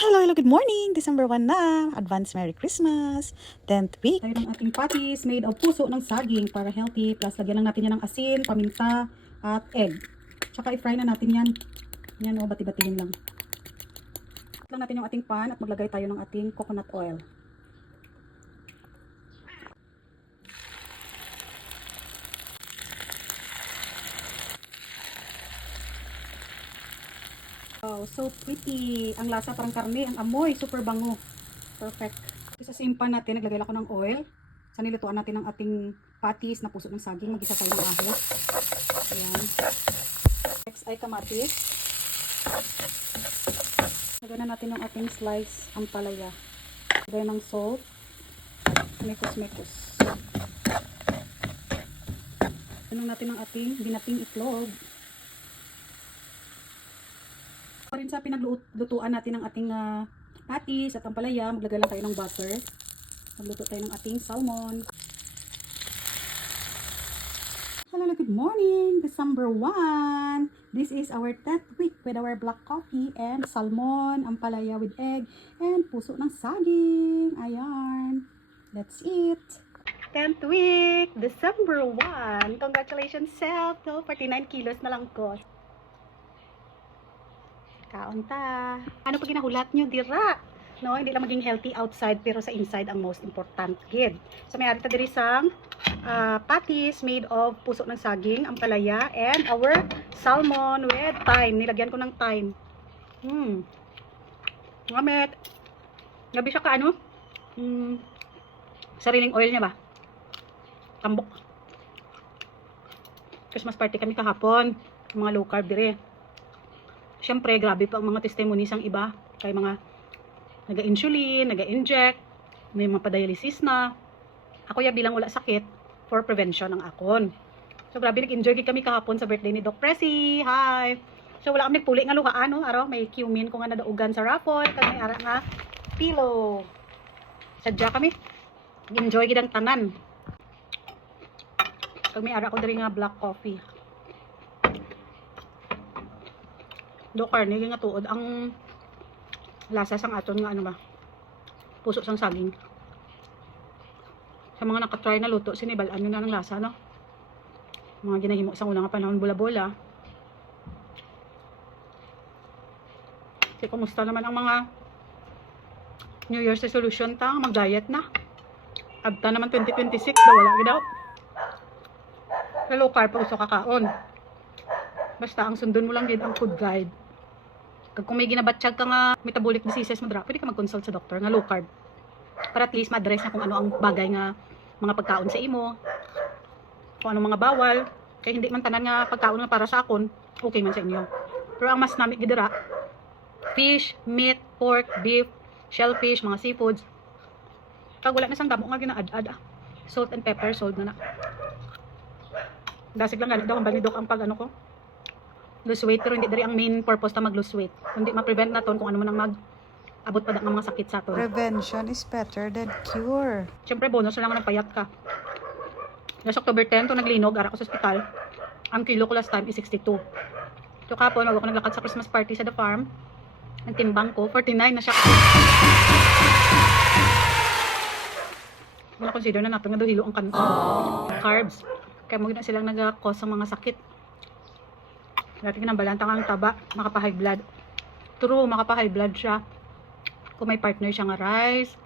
Hello, good morning! December 1 na! Advance Merry Christmas! 10th week. Tayo ng ating patties made of puso ng saging para healthy. Plus, lagyan lang natin yan ng asin, paminta, at egg. Tsaka i-fry na natin yan. Yan o, bati-batiin lang. Lang natin yung ating pan at maglagay tayo ng ating coconut oil. Wow, so pretty. Ang lasa parang karne, ang amoy, super bango. Perfect. Sa same pan natin, naglagay ako ng oil. Sa nilutuan natin ng ating patties na puso ng saging. Mag-isa tayo ng ahos. Ayan. Next ay kamatis. Lagyan na natin ng ating slice ampalaya. Lagyan ng salt. Mekos-mekos. Lagyan natin ng ating binating itlog. Rin sa pinaglutuan natin ng ating patties at ampalaya, maglagay lang tayo ng butter. Magluto tayo ng ating salmon. Hello, good morning! December 1! This is our 10th week with our black coffee and salmon, ampalaya with egg, and puso ng saging. Ayan. That's it. 10th week! December 1! Congratulations, self! No? 49 kilos na lang ko. Kaon ta. Ano pa ginahulat nyo, dira? No, hindi lang maging healthy outside pero sa inside ang most important gid. So may ari ta diri sang patties made of puso ng saging, ampalaya, and our salmon with thyme. Nilagyan ko ng thyme. Ngamit. Gabi siya ka ano? Sariling oil niya ba? Tambok. Christmas party kami kahapon. Mga low carb dire. Siyempre, grabe pa ang mga testimonies ang iba. Kay mga naga-insulin, naga-inject, may mga pa-dialysis na. Ako ya bilang wala sakit, for prevention ang akon. So, grabe, nag-enjoy kami kahapon sa birthday ni Doc Presi. Hi! So, wala kami nagpuli nga luhaan, no? Araw, may cumin ko nga nadaugan sa raffle. Kag may ara nga pillow. Sadya kami. Nag-enjoy gidang tanan. Kag may ara ko diri nga black coffee. Do karne nga tuod ang lasa sang aton nga ano ba puso sang saging. Sa mga nakatry na luto sinibalan nyo na ng lasa, no? Mga ginahimo sang una nga panahon bola-bola. Kasi kumusta naman ang mga New Year's resolution ta, mag-diet na. Abta naman 2026 daw wala gidaw. Low carb pa gusto kakaon. Basta ang sundon mo lang din ang food guide. Kung may ginabatsyag ka nga metabolic diseases mo dra, pwede ka mag-consult sa doktor nga low carb. Para at least ma-address na kung ano ang bagay nga mga pagkaon sa imo. Kung ano mga bawal. Kaya hindi man tanan nga pagkaon nga para sa akon, okay man sa inyo. Pero ang mas nami gidira, fish, meat, pork, beef, shellfish, mga seafoods. Kag wala na sang damo nga gina-add-add. Salt and pepper, salt na na. Dasig lang ganit daw ang balidok ang pag ano ko. Lose weight, pero hindi dari ang main purpose na mag-lose weight. Kundi ma-prevent na ton kung ano man ang mag-abot pa ng mga sakit sa ton. Prevention is better than cure. Siyempre, bonus na lang napayat ka. Last October 10, to naglinog, ara ko sa ospital. Ang kilo ko last time is 62. So kapon, wag ako naglakad sa Christmas party sa The Farm. Ang timbang ko, 49 na siya. Wala consider na natin nga daw hilo ang carbs. Kaya mo na silang nag-cause ng mga sakit. Dati ka ng balantang ang taba, makapa-high blood. True, makapa-high blood siya. Kung may partner siya nga rice,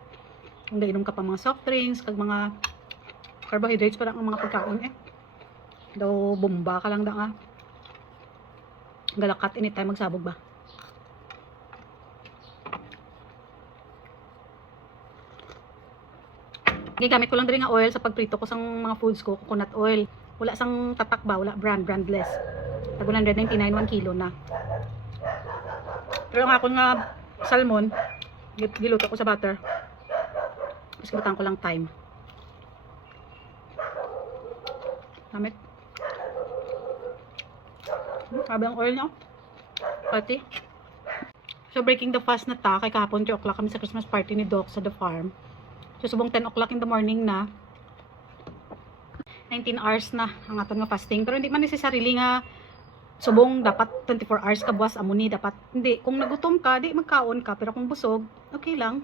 kung gainom ka pa mga soft drinks, kag mga carbohydrates pa lang ang mga pagkaon daw bomba ka lang da nga. Galakat anytime magsabog ba. Gigamit ko lang din nga oil sa pagprito ko sang mga foods ko, coconut oil. Wala sang tatak ba, wala brandless. Tag 199 1 kilo na. Pero ang akon nga salmon, giluto ko sa butter. Tapos gibutan ko lang thyme. Namit. Sabi ang oil niya. Pati. So breaking the fast na ta, kay kahapon 3 o'clock kami sa Christmas party ni Doc sa The Farm. So subong 10 o'clock in the morning na. 19 hours na ang aton nga fasting. Pero hindi man necessarily nga subong dapat 24 hours ka buwas amo ni dapat hindi kung nagutom ka di magkaon ka pero kung busog okay lang.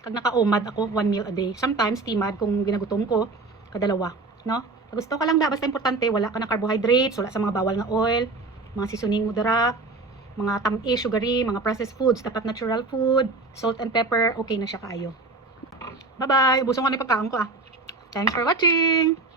Kag nakaumad ako 1 meal a day. Sometimes timad kung ginagutom ko kadalawa, no? Pag gusto ka lang da basta importante wala ka na carbohydrates, wala sa mga bawal nga oil, mga seasoning mo dara, mga tamis, sugary, mga processed foods, dapat natural food, salt and pepper, okay na siya kaayo. Bye-bye. Ubusong ko na yung pagkaon ko ah. Thanks for watching.